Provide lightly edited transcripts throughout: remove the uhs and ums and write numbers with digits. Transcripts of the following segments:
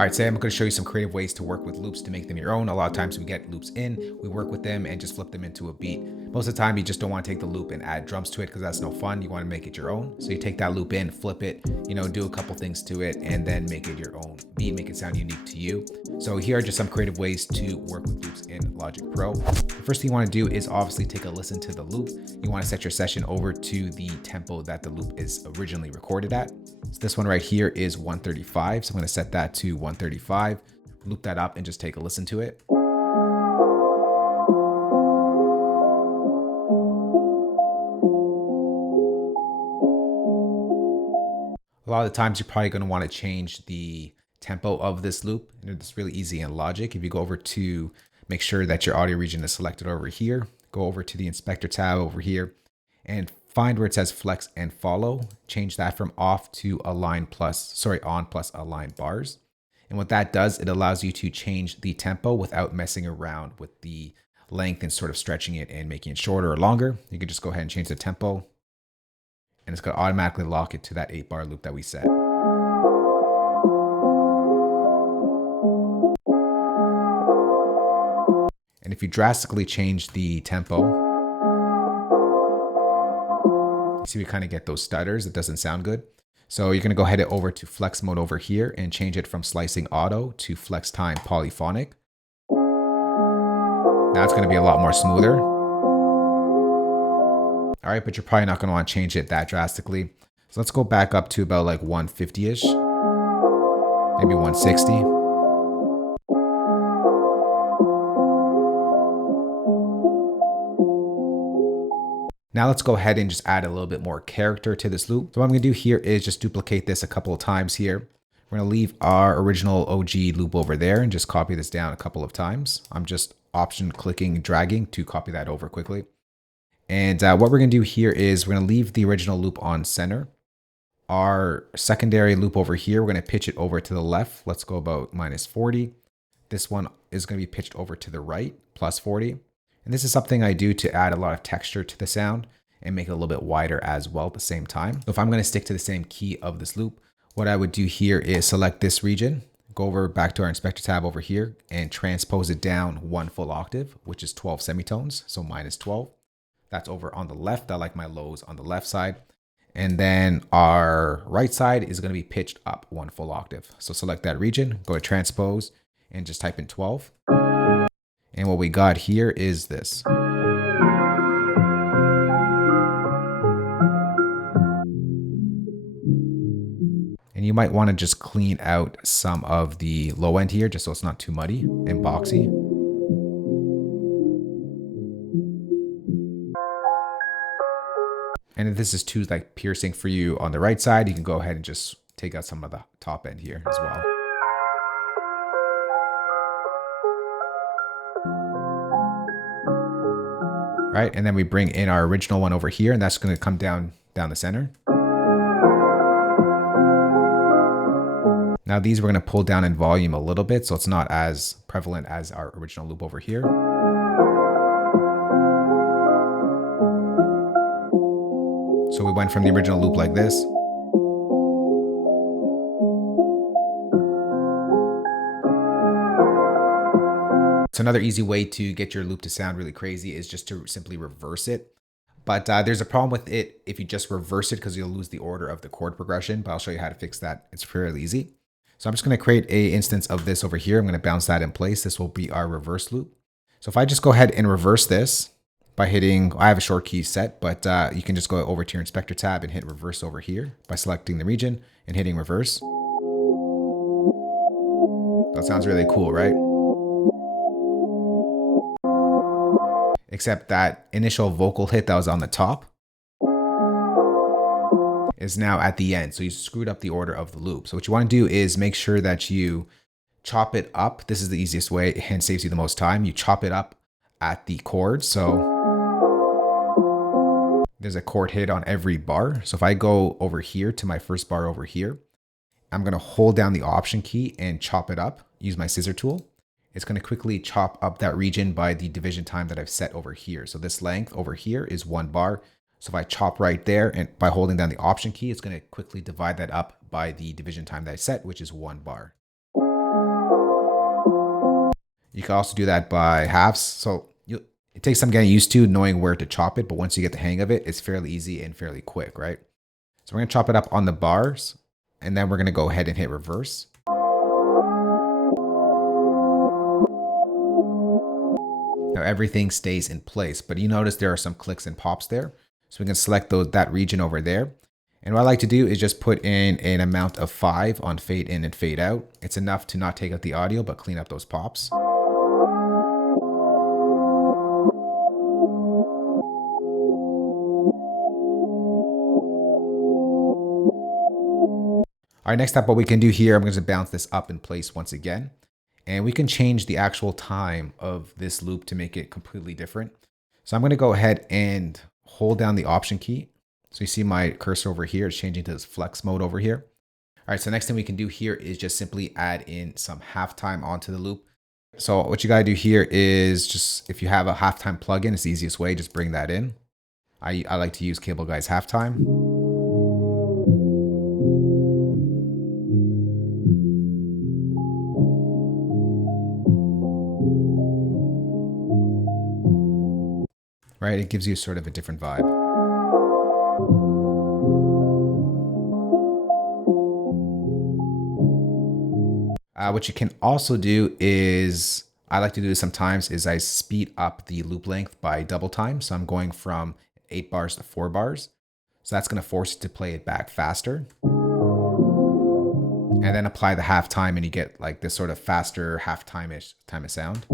All right, today I'm going to show you some creative ways to work with loops to make them your own. A lot of times we get loops in, we work with them and just flip them into a beat. Most of the time you just don't want to take the loop and add drums to it because that's no fun. You want to make it your own. So you take that loop in, flip it, do a couple things to it and then make it your own beat, make it sound unique to you. So here are just some creative ways to work with loops in Logic Pro. The first thing you want to do is obviously take a listen to the loop. You want to set your session over to the tempo that the loop is originally recorded at. So this one right here is 135. So I'm going to set that to 135, loop that up and just take a listen to it. A lot of the times you're probably going to want to change the tempo of this loop. And it's really easy in Logic. If you go over to make sure that your audio region is selected over here, go over to the inspector tab over here and find where it says flex and follow. Change that from off to on plus align bars. And what that does, it allows you to change the tempo without messing around with the length and sort of stretching it and making it shorter or longer. You can just go ahead and change the tempo and it's going to automatically lock it to that 8-bar loop that we set. And if you drastically change the tempo, you see we kind of get those stutters. It doesn't sound good. So you're going to go ahead and over to flex mode over here and change it from slicing auto to flex time polyphonic. Now it's going to be a lot more smoother. All right, but you're probably not going to want to change it that drastically. So let's go back up to about like 150-ish, maybe 160. Now let's go ahead and just add a little bit more character to this loop. So what I'm going to do here is just duplicate this a couple of times here. We're going to leave our original OG loop over there and just copy this down a couple of times. I'm just option clicking, dragging to copy that over quickly. And what we're going to do here is we're going to leave the original loop on center. Our secondary loop over here, we're going to pitch it over to the left. Let's go about -40. This one is going to be pitched over to the right, +40. And this is something I do to add a lot of texture to the sound and make it a little bit wider as well at the same time. So if I'm going to stick to the same key of this loop, what I would do here is select this region, go over back to our inspector tab over here and transpose it down 1 full octave, which is 12 semitones. So -12. That's over on the left. I like my lows on the left side. And then our right side is going to be pitched up 1 full octave. So select that region, go to transpose and just type in 12. And what we got here is this. And you might want to just clean out some of the low end here just so it's not too muddy and boxy. And if this is too like piercing for you on the right side, you can go ahead and just take out some of the top end here as well. Right, and then we bring in our original one over here, and that's going to come down the center. Now these we're going to pull down in volume a little bit, so it's not as prevalent as our original loop over here. So we went from the original loop like this. So another easy way to get your loop to sound really crazy is just to simply reverse it. But there's a problem with it if you just reverse it because you'll lose the order of the chord progression, but I'll show you how to fix that. It's fairly easy. So I'm just going to create an instance of this over here. I'm going to bounce that in place. This will be our reverse loop. So if I just go ahead and reverse this by hitting, I have a short key set, but you can just go over to your inspector tab and hit reverse over here by selecting the region and hitting reverse. That sounds really cool, right? Except that initial vocal hit that was on the top is now at the end. So you screwed up the order of the loop. So what you want to do is make sure that you chop it up. This is the easiest way and saves you the most time. You chop it up at the chord. So there's a chord hit on every bar. So if I go over here to my first bar over here, I'm going to hold down the option key and chop it up, use my scissor tool. It's going to quickly chop up that region by the division time that I've set over here. So this length over here is 1 bar. So if I chop right there and by holding down the option key, it's going to quickly divide that up by the division time that I set, which is 1 bar. You can also do that by halves. So it takes some getting used to knowing where to chop it, but once you get the hang of it, it's fairly easy and fairly quick, right? So we're gonna chop it up on the bars, and then we're gonna go ahead and hit reverse. Now everything stays in place, but you notice there are some clicks and pops there. So we can select that region over there. And what I like to do is just put in an amount of 5 on fade in and fade out. It's enough to not take out the audio, but clean up those pops. All right, next up, what we can do here, I'm going to bounce this up in place once again. And we can change the actual time of this loop to make it completely different. So I'm going to go ahead and hold down the Option key. So you see my cursor over here is changing to this flex mode over here. All right, so next thing we can do here is just simply add in some halftime onto the loop. So what you got to do here is just, if you have a halftime plugin, it's the easiest way, just bring that in. I like to use Cable Guy's halftime. Right, it gives you sort of a different vibe. What you can also do is, I like to do this sometimes, is I speed up the loop length by double time. So I'm going from 8 bars to 4 bars. So that's going to force it to play it back faster. And then apply the halftime and you get like this sort of faster halftime-ish time of sound.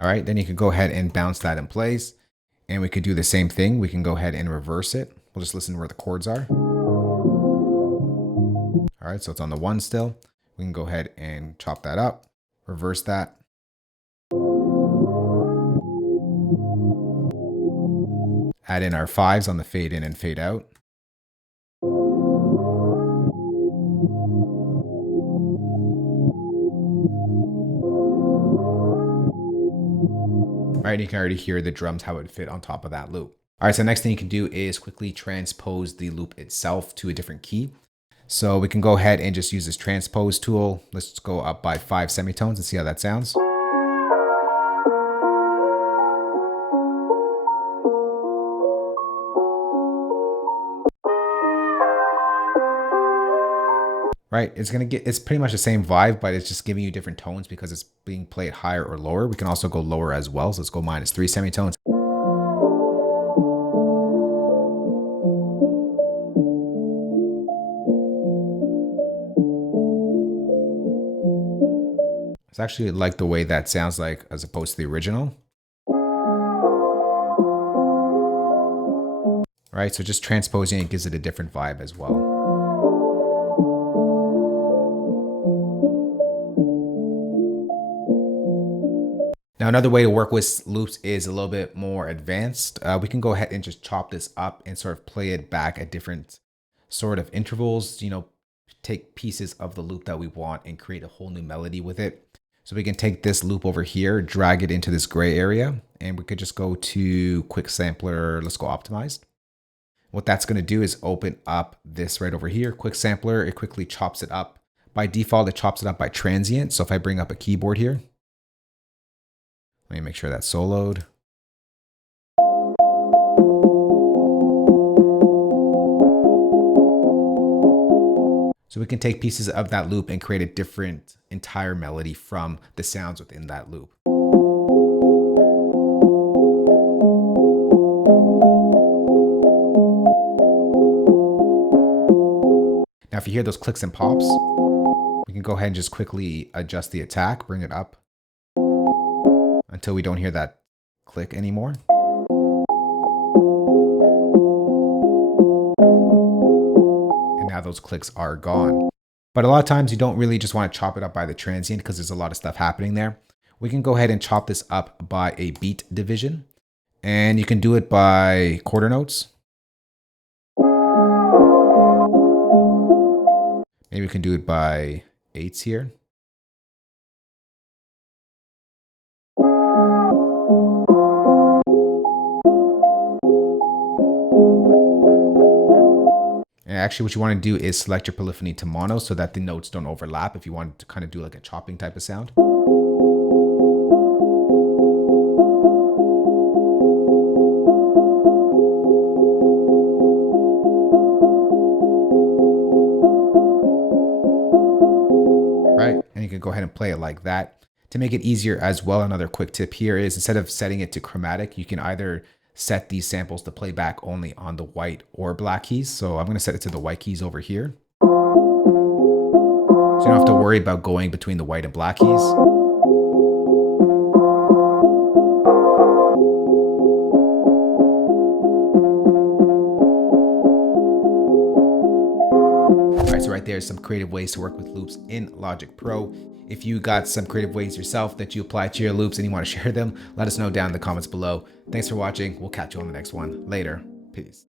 All right, then you can go ahead and bounce that in place. And we could do the same thing. We can go ahead and reverse it. We'll just listen to where the chords are. All right, so it's on the 1 still. We can go ahead and chop that up, reverse that. Add in our 5s on the fade in and fade out. All right, you can already hear the drums, how it fit on top of that loop. All right, so next thing you can do is quickly transpose the loop itself to a different key. So we can go ahead and just use this transpose tool. Let's go up by 5 semitones and see how that sounds. Right, it's pretty much the same vibe, but it's just giving you different tones because it's being played higher or lower. We can also go lower as well. So let's go -3 semitones. It's actually like the way that sounds like as opposed to the original. Right, so just transposing it gives it a different vibe as well. Now, another way to work with loops is a little bit more advanced. We can go ahead and just chop this up and sort of play it back at different sort of intervals, take pieces of the loop that we want and create a whole new melody with it. So we can take this loop over here, drag it into this gray area, and we could just go to quick sampler. Let's go optimized. What that's going to do is open up this right over here, quick sampler. It quickly chops it up. By default, it chops it up by transient. So if I bring up a keyboard here, let me make sure that's soloed. So we can take pieces of that loop and create a different entire melody from the sounds within that loop. Now, if you hear those clicks and pops, we can go ahead and just quickly adjust the attack, bring it up until we don't hear that click anymore. And now those clicks are gone. But a lot of times you don't really just want to chop it up by the transient because there's a lot of stuff happening there. We can go ahead and chop this up by a beat division. And you can do it by quarter notes. Maybe we can do it by 8s here. actually what you want to do is select your polyphony to mono so that the notes don't overlap if you want to kind of do like a chopping type of sound. Right, and you can go ahead and play it like that. To make it easier as well, another quick tip here is instead of setting it to chromatic, you can either set these samples to play back only on the white or black keys. So I'm going to set it to the white keys over here. So you don't have to worry about going between the white and black keys. All right, so right there is some creative ways to work with loops in Logic Pro. If you got some creative ways yourself that you apply to your loops and you want to share them, let us know down in the comments below. Thanks for watching. We'll catch you on the next one. Later. Peace.